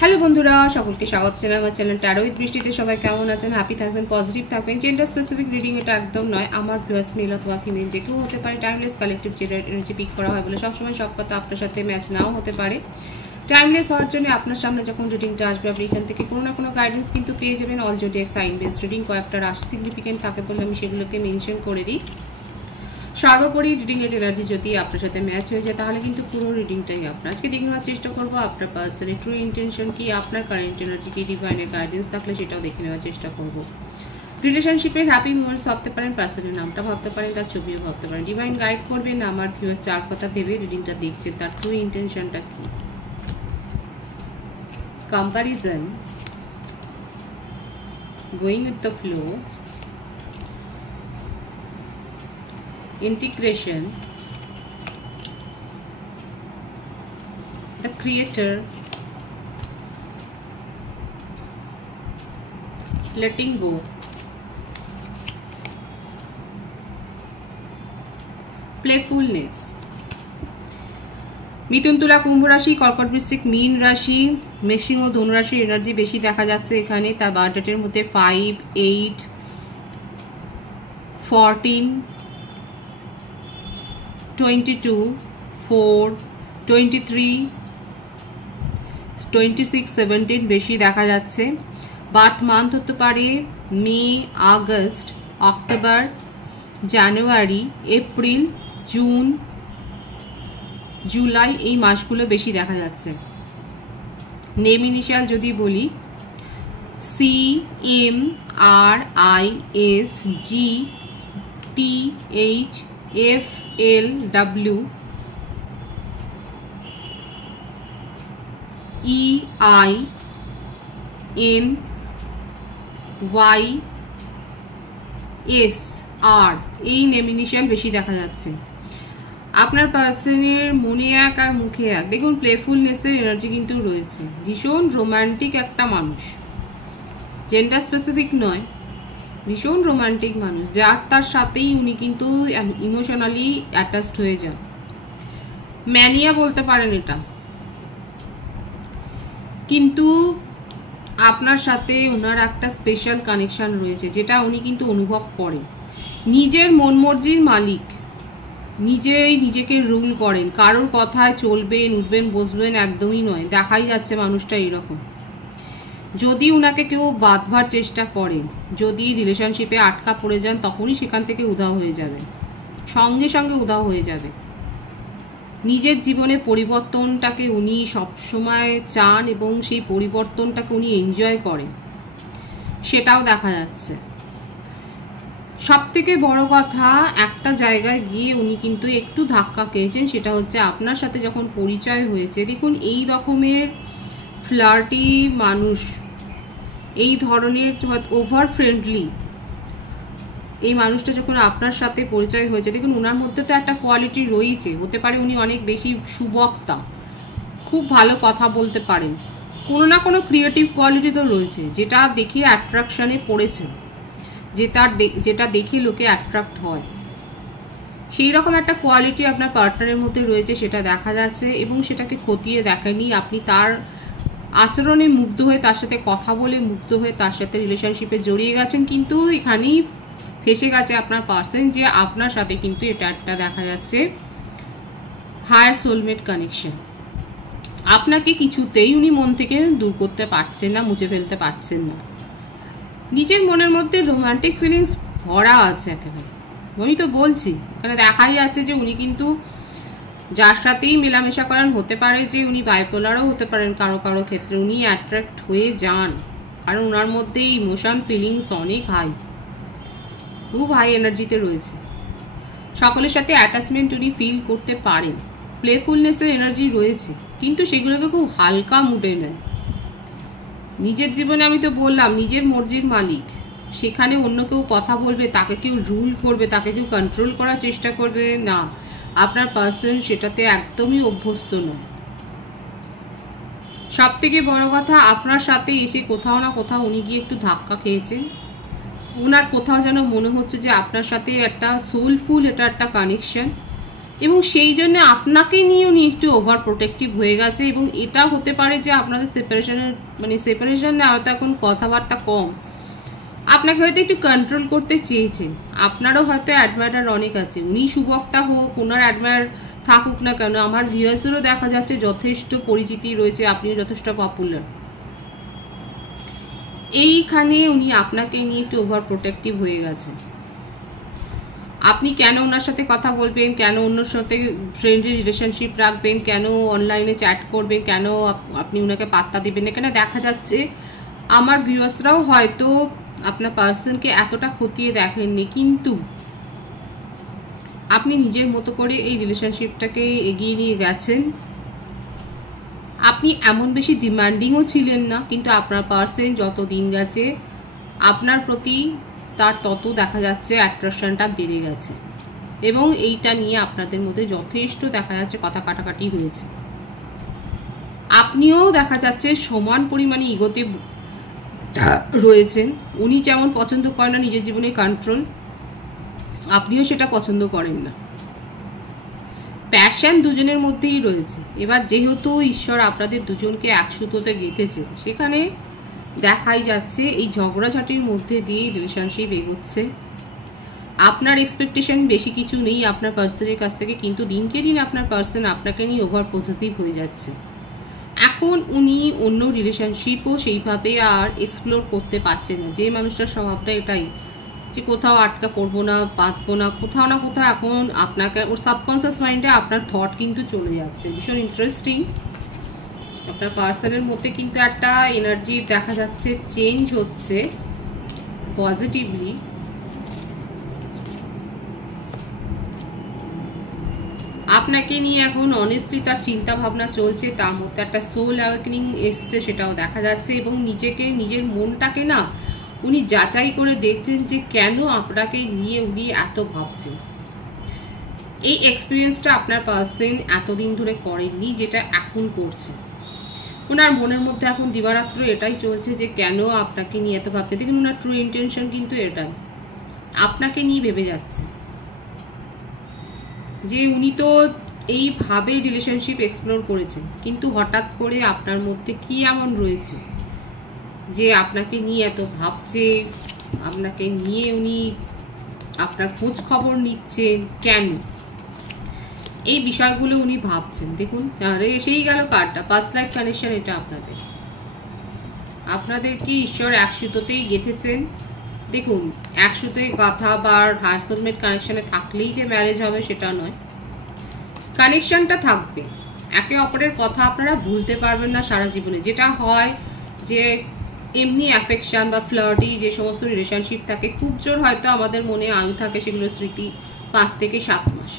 Hello বন্ধুরা, সকলকে স্বাগত জানাই আমার চ্যানেল ট্যারো উইথ বৃষ্টিতে। সবাই কেমন আছেন? হ্যাপি থাকবেন, পজিটিভ থাকবেন। জেন্ডার স্পেসিফিক রিডিং এটা একদম নয়। আমার ভিউয়ার্স মেল অথবা ফিমেল যে কেউ হতে পারে। Timeless collective gender energy pick করা হয় বলে সবসময় সব কথা আপনার সাথে ম্যাচ নাও হতে পারে। টাইমলেস হওয়ার জন্য আপনার সামনে যখন রিডিংটা আসবে আপনি এখান থেকে কোনো না কোনো গাইডেন্স কিন্তু পেয়ে যাবেন। All zodiac sign based reading, কয়েকটা রাশি সিগনিফিকেন্ট থাকে বলে আমি সেগুলোকে মেনশন করে দিই। সর্বোপরি রিডিং এর এনার্জি যদি আপনার সাথে ম্যাচ হয়ে যায় তাহলে কিন্তু পুরো রিডিংটাই আপনার। আজকে দেখে নেওয়ার চেষ্টা করবো আপনার পার্সনের ট্রু ইন্টেনশন কি, আপনার কারেন্ট এনার্জি কি, ডিভাইনের গাইডেন্স থাকলে সেটাও দেখে নেওয়ার চেষ্টা করবো। রিলেশনশিপের হ্যাপি মোমেন্টস ভাবতে পারেন, পার্সনের নামটা ভাবতে পারেন, তার ছবিও ভাবতে পারেন। ডিভাইন গাইড করবেন আমার ভিউয়ার্স চার কথা ভেবে রিডিংটা দেখছেন, তার ট্রু ইন্টেনশনটা কি। Comparison, going with the flow, integration, the creator, letting go, playfulness। মিথুন, তুলা, কুম্ভ রাশি, কর্কট, বৃশ্চিক, মীন রাশি, মেষিং ও ধনু রাশির এনার্জি বেশি দেখা যাচ্ছে এখানে। তার বার্থডেটের মধ্যে 5, 8, 14, 22, 4, 23, 26, 17 বেশি দেখা যাচ্ছে। বার্থ মান্থ হতে পারে May, August, October, January, April, June, July, এই মাসগুলো বেশি দেখা যাচ্ছে। নেম ইনিশিয়াল যদি বলি C, M, R, I, S, G, T, H, F, L, W, E, I, N, Y, S, R, এই নেম ইনিশিয়াল বেশি দেখা যাচ্ছে। আপনার পার্সনের মনে এক আর মুখে এক। দেখুন প্লেফুলনেসের এনার্জি কিন্তু রয়েছে। ভীষণ রোমান্টিক একটা মানুষ, জেন্ডার স্পেসিফিক নয়, ভীষণ রোমান্টিক মানুষ, যার তার সাথেই উনি কিন্তু ইমোশনালি অ্যাটাচড হয়ে যান। ম্যানিয়া বলতে পারেন এটা, কিন্তু আপনার সাথে ওনার একটা স্পেশাল কানেকশন রয়েছে যেটা উনি কিন্তু অনুভব করেন। নিজের মন মর্জির মালিক, নিজেই নিজেকে রুল করেন, কারোর কথায় চলবেন, উঠবেন, বসবেন একদমই নয়। দেখাই যাচ্ছে মানুষটা এরকম। যদি উনাকে কেউ বাঁধবার চেষ্টা করেন, যদি রিলেশনশিপে আটকা পড়ে যান, তখনই সেখান থেকে উধাও হয়ে যাবে, সঙ্গে সঙ্গে উধাও হয়ে যাবে। নিজের জীবনে পরিবর্তনটাকে উনি সবসময় চান এবং সেই পরিবর্তনটাকে উনি এনজয় করেন, সেটাও দেখা যাচ্ছে। সব থেকে বড় কথা, একটা জায়গায় গিয়ে উনি কিন্তু একটু ধাক্কা খেয়েছেন, সেটা হচ্ছে আপনার সাথে যখন পরিচয় হয়েছে। দেখুন এই রকমের ফ্লার্টি মানুষ, এই ধরনের ওভার ফ্রেন্ডলি এই মানুষটা যখন আপনার সাথে পরিচয় হয়েছে, দেখুন ওনার মধ্যে তো একটা কোয়ালিটি রয়েছে। হতে পারে উনি অনেক বেশি সুবক্তা, খুব ভালো কথা বলতে পারেন, কোনো না কোনো ক্রিয়েটিভ কোয়ালিটি তো রয়েছে, যেটা দেখে অ্যাট্রাকশানে পড়েছে, যেটা দেখে লোকে অ্যাট্রাক্ট হয়। সেই রকম একটা কোয়ালিটি আপনার পার্টনারের মধ্যে রয়েছে, সেটা দেখা যাচ্ছে এবং সেটাকে খতিয়ে দেখেনি। আপনি তার আচরণে মুগ্ধ হয়ে, তার সাথে কথা বলে মুগ্ধ হয়ে তার সাথে রিলেশনশিপে জড়িয়ে গেছেন, কিন্তু এখানেই ফেসে গেছে আপনার পার্সন, যে আপনার সাথে কিন্তু এটা একটা দেখা যাচ্ছে হায়ার সোলমেট কানেকশন। আপনাকে কিছুতেই উনি মন থেকে দূর করতে পারছেন না, মুছে ফেলতে পারছেন না। নিজের মনের মধ্যে রোমান্টিক ফিলিংস ভরা আছে একেবারে। আমি তো বলছি এখানে দেখাই যাচ্ছে যে উনি কিন্তু যার সাথেই মেলামেশা করেন, হতে পারে যে উনি বাইপোলারও হতে পারেন কারো কারো ক্ষেত্রে, উনি অ্যাট্রাক্ট হয়ে যান, কারণ ওনার মধ্যে ইমোশন ফিলিংস অনেক হাই, খুব হাই এনার্জিতে রয়েছে। সকলের সাথে অ্যাটাচমেন্ট উনি ফিল করতে পারেন, প্লেফুলনেসের এনার্জি রয়েছে, কিন্তু সেগুলোকে খুব হালকা মুডে নেয়। নিজের জীবনে আমি তো বললাম নিজের মর্জির মালিক, সেখানে অন্য কেউ কথা বলবে, তাকে কেউ রুল করবে, তাকে কেউ কন্ট্রোল করার চেষ্টা করবে না, আপনার পার্সন সেটাতে একদমই অভ্যস্ত নয়। সব থেকে বড় কথা, আপনার সাথে এসে কোথাও না কোথাও উনি গিয়ে একটু ধাক্কা খেয়েছেন। ওনার কোথাও যেন মনে হচ্ছে যে আপনার সাথে একটা সোলফুল এটা একটা কানেকশন, এবং সেই জন্য আপনাকে নিয়ে উনি একটু ওভার প্রোটেক্টিভ হয়ে গেছে। এবং এটা হতে পারে যে আপনাদের সেপারেশনে হয়তো এখন কথাবার্তা কম, আপনাকে হয়তো একটু কন্ট্রোল করতে চেয়েছেন। আপনারও হয়তো অ্যাডমায়ার অনেক আছে, উনি সুবক্তা হোক, ওনার অ্যাডমায়ার থাকুক না কেন, আমার ভিউয়ার্সেরও দেখা যাচ্ছে যথেষ্ট পরিচিতি রয়েছে, আপনিও যথেষ্ট পপুলার। এইখানে উনি আপনাকে নিয়ে একটু ওভার প্রোটেক্টিভ হয়ে গেছে। আপনি কেন ওনার সাথে কথা বলবেন, কেন ওনার সাথে ফ্রেন্ডলি রিলেশনশিপ রাখবেন, কেন অনলাইনে চ্যাট করবেন, কেন আপনি ওনাকে পাত্তা দিবেন, এখানে দেখা যাচ্ছে আমার ভিউয়ার্সরাও হয়তো আপনার পার্সনকে এতটা খতিয়ে দেখেননি, কিন্তু আপনি নিজের মতো করে এই রিলেশনশিপটাকে এগিয়ে নিয়ে গেছেন। আপনি এমন বেশি ডিমান্ডিংও ছিলেন না, কিন্তু আপনার পার্সন যত দিন গেছে আপনার প্রতি তার তত দেখা যাচ্ছে অ্যাট্রাকশনটা বেড়ে গেছে। এবং এইটা নিয়ে আপনাদের মধ্যে যথেষ্ট দেখা যাচ্ছে কথা কাটাকাটি হয়েছে। আপনিও দেখা যাচ্ছে সমান পরিমাণে ইগোতে রয়েছেন। উনি যেমন পছন্দ করেন না নিজের জীবনে কন্ট্রোল, আপনিও সেটা পছন্দ করেন না। প্যাশন দুজনের মধ্যেই রয়েছে। এবার যেহেতু ঈশ্বর আপনাদের দুজনকে এক সুতোতে গেঁথেছে, সেখানে দেখাই যাচ্ছে এই ঝগড়াঝাটির মধ্যে দিয়ে রিলেশনশিপ এগোচ্ছে। আপনার এক্সপেকটেশন বেশি কিছু নেই আপনার পার্সনের কাছ থেকে, কিন্তু দিনকে দিন আপনার পার্সন আপনাকে নিয়ে ওভার পজিটিভ হয়ে যাচ্ছে। এখন উনি অন্য রিলেশনশিপও সেইভাবে আর এক্সপ্লোর করতে পারছেন না। যে মানুষটার স্বভাবটা এটাই যে কোথাও আটকা পড়বো না, বাঁধবো না, কোথাও না কোথাও এখন আপনাকে ওর সাবকনসিয়াস মাইন্ডে আপনার থট কিন্তু চলে যাচ্ছে। ভীষণ ইন্টারেস্টিং। আপনার পার্সনের মধ্যে কিন্তু একটা এনার্জি দেখা যাচ্ছে চেঞ্জ হচ্ছে পজিটিভলি। আপনাকে নিয়ে এখন অনেস্টলি তার চিন্তা ভাবনা চলছে, তার মধ্যে একটা সোল অ্যাওয়েকেনিং এসছে, সেটাও দেখা যাচ্ছে। এবং নিজের মনটাকে না উনি যাচাই করে দেখছেন যে কেন আপনাকে নিয়ে উনি এত ভাবছেন। এই এক্সপিরিয়েন্সটা আপনার পার্সন এতদিন ধরে করেননি, যেটা এখন করছে। ওনার মনের মধ্যে এখন দিবারাত্র এটাই চলছে যে কেন আপনাকে নিয়ে এত ভাবতে। দেখুন ওনার ট্রু ইন্টেনশন কিন্তু এটাই, আপনাকে নিয়ে ভেবে যাচ্ছে যে উনি তো এইভাবে রিলেশনশিপ এক্সপ্লোর করেছেন, কিন্তু হঠাৎ করে আপনার মধ্যে কি এমন রয়েছে যে আপনাকে নিয়ে এত ভাবছে, আপনাকে নিয়ে উনি আপনার খোঁজ খবর নিচ্ছেন কেন, এই বিষয়গুলো উনি ভাবছেন। দেখুন এসেই গেল কার্ডটা পাস্ট লাইফ কানেকশন। এটা আপনাদের কি ঈশ্বর এক সুতোতেই গেঁথেছেন। দেখুন এক সুতোয় গাঁথা বা হার্সোলমেট কানেকশনে থাকলেই যে ম্যারেজ হবে সেটা নয়, কানেকশনটা থাকবে, একে অপরের কথা আপনারা ভুলতে পারবেন না সারা জীবনে। যেটা হয় যে এমনি অ্যাফেকশন বা ফ্লার্টি যে সমস্ত রিলেশনশিপ থাকে, খুব জোর হয়তো আমাদের মনে আয়ু থাকে সেগুলো স্মৃতি 5 থেকে 7 মাস,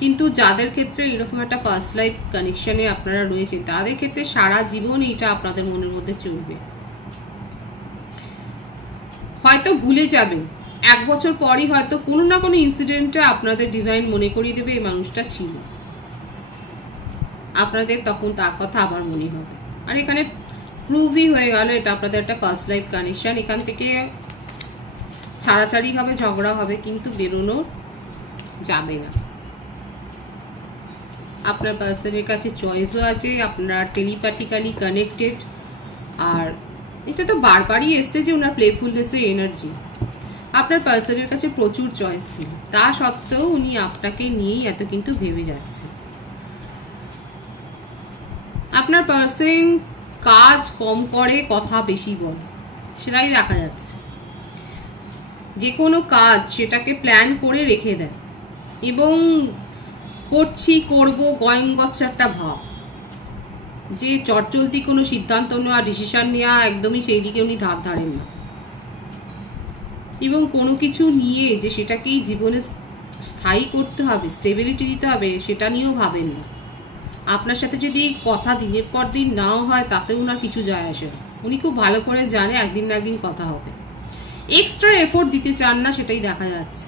কিন্তু যাদের ক্ষেত্রে এরকম একটা পাস্ট লাইফ কানেকশনে আপনারা রয়েছেন তাদের ক্ষেত্রে সারা জীবন এইটা আপনাদের মনের মধ্যে চলবে। হয়তো ভুলে যাবেন, 1 বছর পরই হয়তো কোনো না কোনো ইনসিডেন্টে আপনাদের ডিভাইন মনে করিয়ে দেবে এই মানুষটা ছিল, আপনাদের তখন তার কথা আবার মনে হবে। আর এখানে প্রুভই হয়ে গেল এটা আপনাদের একটা পাস্ট লাইফ কানেকশন। এখান থেকে ছাড়াছাড়ি হবে, ঝগড়া হবে, কিন্তু বেরোনো যাবে না। আপনার পার্সনের কাছে চয়েসও আছে, আপনারা টেলিপ্যাথিক্যালি কানেক্টেড। আর এটা তো বারবারই এসছে যে ওনার প্লেফুলনেসের এনার্জি, আপনার পার্সনের কাছে প্রচুর চয়েস ছিল, তা সত্ত্বেও উনি আপনাকে নিয়েই এত কিন্তু ভেবে যাচ্ছে। আপনার পার্সন কাজ কম করে, কথা বেশি বলে, সেটাই দেখা যাচ্ছে। যে কোনো কাজ সেটাকে প্ল্যান করে রেখে দেয় এবং করবো গোয়িং গচ্ছ একটা ভাব, যে চটচলতি কোনো সিদ্ধান্ত নেওয়া ডিসিশন নেওয়া একদমই সেই দিকে উনি ধার ধারেন না। এবং কোনো কিছু নিয়ে যে সেটাকেই জীবনে স্থায়ী করতে হবে, স্টেবিলিটি দিতে হবে, সেটা নিয়েও ভাবেন না। আপনার সাথে যদি কথা দিনের পর দিন নাও হয় তাতেও ওনার কিছু যায় আসে না। উনি খুব ভালো করে জানে একদিন না একদিন কথা হবে। এক্সট্রা এফোর্ট দিতে চান না, সেটাই দেখা যাচ্ছে।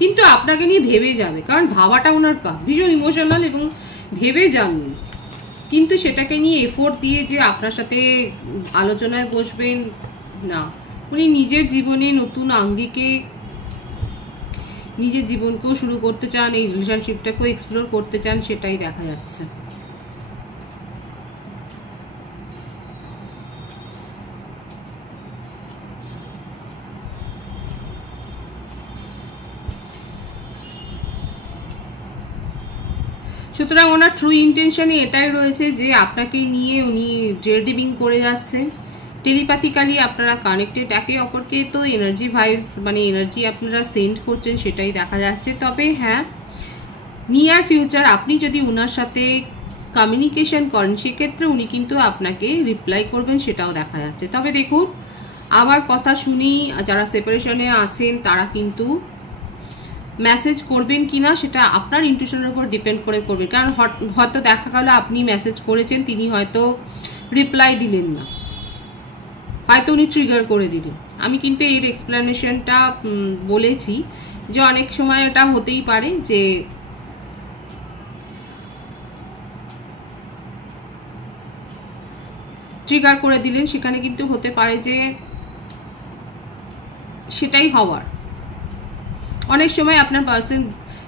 কিন্তু আপনাকে নিয়ে ভেবে যাবে, কারণ ভাবাটা ওনার কাজ, ভীষণ ইমোশনাল এবং ভেবে যাননি। কিন্তু সেটাকে নিয়ে এফোর্ট দিয়ে যে আপনার সাথে আলোচনায় বসবেন না, উনি নিজের জীবনে নতুন আঙ্গিকে নিজের জীবনকেও শুরু করতে চান, এই রিলেশনশিপটাকেও এক্সপ্লোর করতে চান, সেটাই দেখা যাচ্ছে। সুতরাং ওনার ট্রু ইন্টেনশনে এটাই রয়েছে যে আপনাকে নিয়ে উনি ডেয়ারডিভিং করে যাচ্ছেন। টেলিপ্যাথিক্যালি আপনারা কানেক্টেড একে অপরকে, তো এনার্জি ভাইবস মানে এনার্জি আপনারা সেন্ড করছেন, সেটাই দেখা যাচ্ছে। তবে হ্যাঁ, নিয়ার ফিউচার আপনি যদি ওনার সাথে কমিউনিকেশন করেন, সেক্ষেত্রে উনি কিন্তু আপনাকে রিপ্লাই করবেন, সেটাও দেখা যাচ্ছে। তবে দেখুন, আমার কথা শুনেই যারা সেপারেশনে আছেন তারা কিন্তু মেসেজ করবেন কিনা সেটা আপনার ইনটিউশনের উপর ডিপেন্ড করে করবেন। কারণ হয়তো দেখা গেল আপনি মেসেজ করেছেন, তিনি হয়তো রিপ্লাই দিলেন না, হয়তো উনি ট্রিগার করে দিলেন। আমি কিন্তু এর এক্সপ্লেনেশনটা বলেছি যে অনেক সময় এটা হতেই পারে যে ট্রিগার করে দিলেন, সেখানে কিন্তু হতে পারে যে সেটাই হওয়ার। অনেক সময় আপনার পার্সন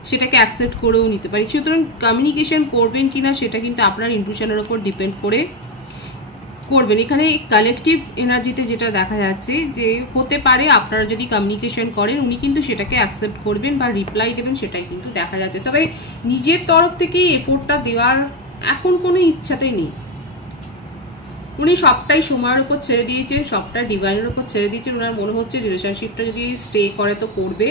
সেটাকে অ্যাকসেপ্ট করেও নিতে পারে। সুতরাং কমিউনিকেশন করবেন কিনা সেটা কিন্তু আপনার ইনটিউশনের উপর ডিপেন্ড করে করবেন। এখানে কালেকটিভ এনার্জিতে যেটা দেখা যাচ্ছে যে হতে পারে আপনারা যদি কমিউনিকেশন করেন, উনি কিন্তু সেটাকে অ্যাকসেপ্ট করবেন বা রিপ্লাই দেবেন, সেটাই কিন্তু দেখা যাচ্ছে। তবে নিজের তরফ থেকে এফোর্টটা দেওয়ার এখন কোনো ইচ্ছাতেই নেই। উনি সবটাই সময়ের উপর ছেড়ে দিয়েছেন, সবটা ডিভাইনের উপর ছেড়ে দিয়েছেন। ওনার মনে হচ্ছে রিলেশনশিপটা যদি স্টে করে তো করবে,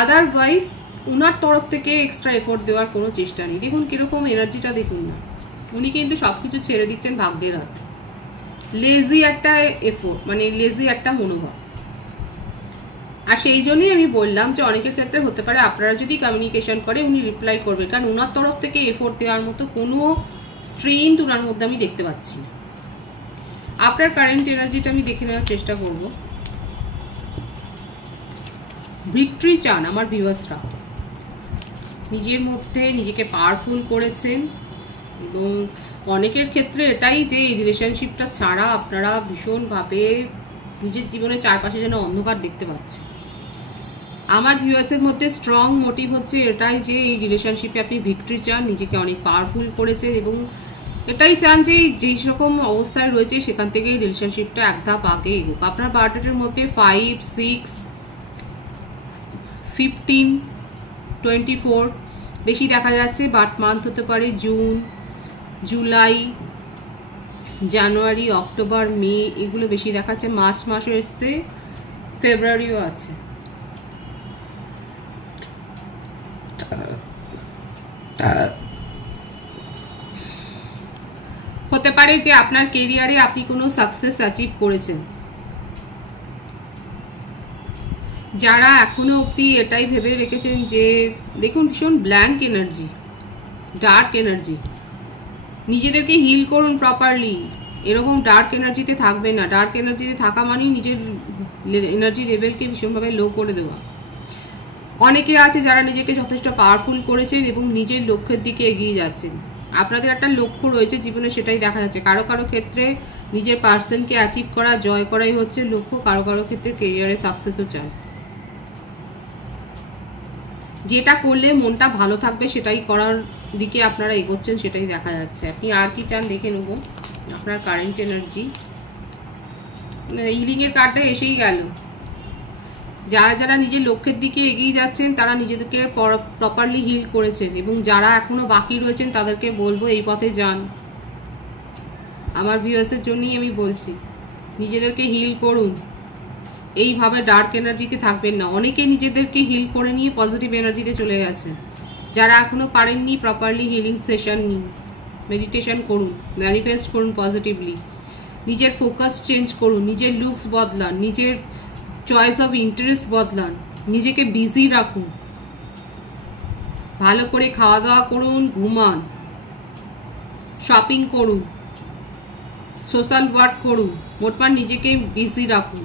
আদারওয়াইজ উনার তরফ থেকে এক্সট্রা এফোর্ট দেওয়ার কোনো চেষ্টা নেই। দেখুন কিরকম এনার্জিটা, দেখুন না, উনি কিন্তু সবকিছু ছেড়ে দিচ্ছেন ভাগ্যের হাতে। লেজি একটা এফোর্ট, মানে লেজি একটা মনোভাব। আর সেই জন্যই আমি বললাম যে অনেকের ক্ষেত্রে হতে পারে আপনারা যদি কমিউনিকেশন করে উনি রিপ্লাই করবে, কারণ ওনার তরফ থেকে এফোর্ট দেওয়ার মতো কোনো স্ট্রেংথ ওনার মধ্যে আমি দেখতে পাচ্ছি না। আপনার কারেন্ট এনার্জিটা আমি দেখে নেওয়ার চেষ্টা করব। ভিক্টরি চান আমার ভিউয়ার্সরা, নিজের মধ্যে নিজেকে পাওয়ারফুল করেছেন, এবং অনেকের ক্ষেত্রে এটাই যে এই রিলেশনশিপটা ছাড়া আপনারা ভীষণভাবে নিজের জীবনে চারপাশে যেন অন্ধকার দেখতে পাচ্ছেন। আমার ভিউয়ার্সের মধ্যে স্ট্রং মোটিভ হচ্ছে এটাই যে এই রিলেশনশিপে আপনি ভিক্টরি চান, নিজেকে অনেক পাওয়ারফুল করেছেন, এবং এটাই চান যে যেই রকম অবস্থায় রয়েছে সেখান থেকে এই রিলেশনশিপটা এক ধাপ আগে এগোক। আপনার বার্থডেটের মধ্যে 5, 6, 15, 24 বেশি দেখা যাচ্ছে। বার্থ মান্থ হতে পারে জুন, জুলাই, জানুয়ারি, অক্টোবর, মে, এগুলো বেশি দেখাচ্ছে। মার্চ মাসও এসছে, ফেব্রুয়ারিও আছে। হতে পারে যে আপনার কেরিয়ারে আপনি কোনো সাকসেস অ্যাচিভ করেছেন। যারা এখনো অবধি এটাই ভেবে রেখেছেন যে দেখুন ভীষণ ব্ল্যাঙ্ক এনার্জি, ডার্ক এনার্জি, নিজেদেরকে হিল করুন প্রপারলি, এরকম ডার্ক এনার্জিতে থাকবে না। ডার্ক এনার্জিতে থাকা মানেই নিজের এনার্জি লেভেলকে ভীষণভাবে লো করে দেওয়া। অনেকে আছে যারা নিজেকে যথেষ্ট পাওয়ারফুল করেছেন এবং নিজের লক্ষ্যের দিকে এগিয়ে যাচ্ছেন। আপনাদের একটা লক্ষ্য রয়েছে জীবনে, সেটাই দেখা যাচ্ছে। কারো কারো ক্ষেত্রে নিজের পার্সনকে অ্যাচিভ করা, জয় করাই হচ্ছে লক্ষ্য, কারো কারো ক্ষেত্রে কেরিয়ারে সাকসেসও চায়। যেটা করলে মনটা ভালো থাকবে সেটাই করার দিকে আপনারা এগোচ্ছেন, সেটাই দেখা যাচ্ছে। আপনি আর কি চান দেখে নেব আপনার কারেন্ট এনার্জি। হিলিং এর কার্ডটা এসেই গেল। যারা যারা নিজের লক্ষ্যের দিকে এগিয়ে যাচ্ছেন তারা নিজেদেরকে প্রপারলি হিল করেছেন, এবং যারা এখনো বাকি রয়েছেন তাদেরকে বলবো এই পথে যান। আমার ভিউয়ার্সের জন্যই আমি বলছি, নিজেদেরকে হিল করুন, এইভাবে ডার্ক এনার্জিতে থাকবেন না। অনেকে নিজেদেরকে হিল করে নিয়ে পজিটিভ এনার্জিতে চলে গেছে। যারা এখনো পারেননি প্রপারলি হিলিং সেশন নিন, মেডিটেশন করুন, ম্যানিফেস্ট করুন পজিটিভলি, নিজের ফোকাস চেঞ্জ করুন, নিজের লুকস বদলান, নিজের চয়েস অফ ইন্টারেস্ট বদলান, নিজেকে বিজি রাখুন, ভালো করে খাওয়া দাওয়া করুন, ঘুমান, শপিং করুন, সোশ্যাল ওয়ার্ক করুন, মোটমাট নিজেকে বিজি রাখুন।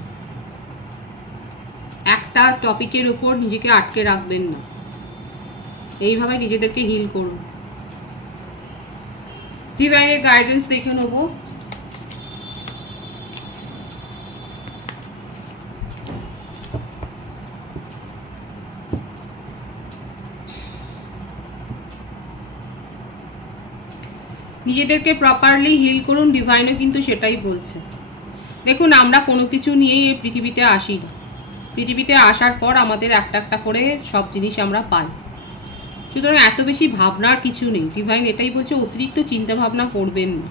একটা টপিকের উপর নিজেকে আটকে রাখবেন না, এইভাবে নিজেদেরকে হিল করুন। ডিভাইনের গাইডেন্স দেখে নেব। নিজেদেরকে প্রপারলি হিল করুন, ডিভাইনও কিন্তু সেটাই বলছে। দেখুন, আমরা কোনো কিছু নিয়েই এই পৃথিবীতে আসি না। পৃথিবীতে আসার পর আমাদের একটা একটা করে সব জিনিস আমরা পাই, সুতরাং এত বেশি ভাবনার কিছু নেই। ডিভাইন এটাই বলছে, অতিরিক্ত চিন্তা ভাবনা করবেন না।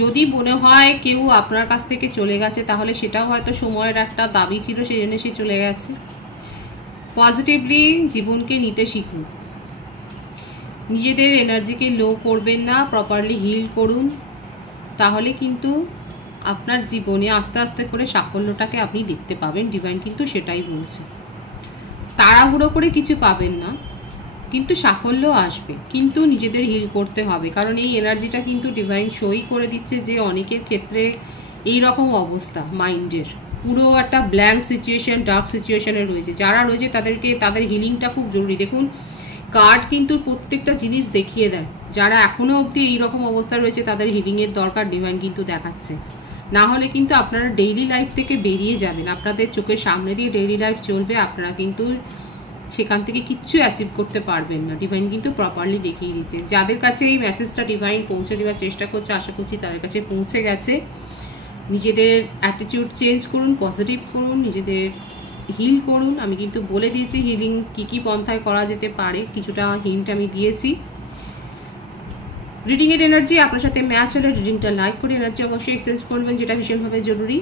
যদি মনে হয় কেউ আপনার কাছ থেকে চলে গেছে, তাহলে সেটাও হয়তো সময়ের একটা দাবি ছিল, সেই জন্য সে চলে গেছে। পজিটিভলি জীবনকে নিতে শিখুন, নিজেদের এনার্জিকে লো করবেন না, প্রপারলি হিল করুন, তাহলে কিন্তু আপনার জীবনে আস্তে আস্তে করে সাফল্যটাকে আপনি দেখতে পাবেন। ডিভাইন কিন্তু সেটাই বলছে। তাড়াহুড়ো করে কিছু পাবেন না, কিন্তু সাফল্য আসবে, কিন্তু নিজেদের হিল করতে হবে। কারণ এই এনার্জিটা কিন্তু ডিভাইন সই করে দিচ্ছে যে অনেকের ক্ষেত্রে এই রকম অবস্থা মাইন্ডের, পুরো একটা ব্ল্যাঙ্ক সিচুয়েশন, ডার্ক সিচুয়েশনে রয়েছে। যারা রয়েছে তাদের হিলিংটা খুব জরুরি। দেখুন, কার্ড কিন্তু প্রত্যেকটা জিনিস দেখিয়ে দেয়। যারা এখনো অবধি এইরকম অবস্থা রয়েছে তাদের হিলিংয়ের দরকার, ডিভাইন কিন্তু দেখাচ্ছে। না হলে কিন্তু আপনারা ডেইলি লাইফ থেকে বেরিয়ে যাবেন, আপনাদের চোখের সামনে দিয়ে ডেইলি লাইফ চলবে, আপনারা কিন্তু সেখান থেকে কিচ্ছু অ্যাচিভ করতে পারবেন না। ডিভাইন কিন্তু প্রপারলি দেখিয়ে দিচ্ছে। যাদের কাছে এই মেসেজটা ডিভাইন পৌঁছে দেওয়ার চেষ্টা করছে, আশা করছি তাদের কাছে পৌঁছে গেছে। নিজেদের অ্যাটিটিউড চেঞ্জ করুন, পজিটিভ করুন, নিজেদের হিল করুন। আমি কিন্তু বলে দিয়েছি হিলিং কি কি পন্থায় করা যেতে পারে, কিছুটা হিন্ট আমি দিয়েছি। রিডিংয়ের এনার্জি আপনার সাথে ম্যাচ হলে রিডিংটা লাইক করে এনার্জি অবশ্যই এক্সচেঞ্জ করবেন, যেটা ভীষণভাবে জরুরি।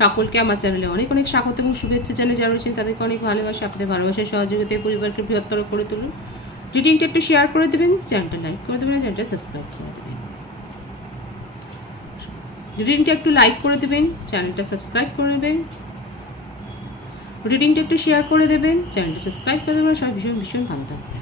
সকলকে আমার চ্যানেলে অনেক অনেক স্বাগত এবং শুভেচ্ছা জানিয়ে যারা রয়েছেন তাদেরকে অনেক ভালোবাসা। আপনাদের ভালোবাসার সহযোগিতায় পরিবারকে বৃহত্তর করে তুলুন। রিডিংটা একটু শেয়ার করে দেবেন, চ্যানেলটা লাইক করে দেবেন, চ্যানেলটা সাবস্ক্রাইব করে দেবেন। রিডিংটা একটু লাইক করে দেবেন, চ্যানেলটা সাবস্ক্রাইব করে দেবেন। রিডিংটা একটু শেয়ার করে দেবেন, চ্যানেলটা সাবস্ক্রাইব করে দেবেন। সবাই ভীষণ ভীষণ ভালো থাকবেন।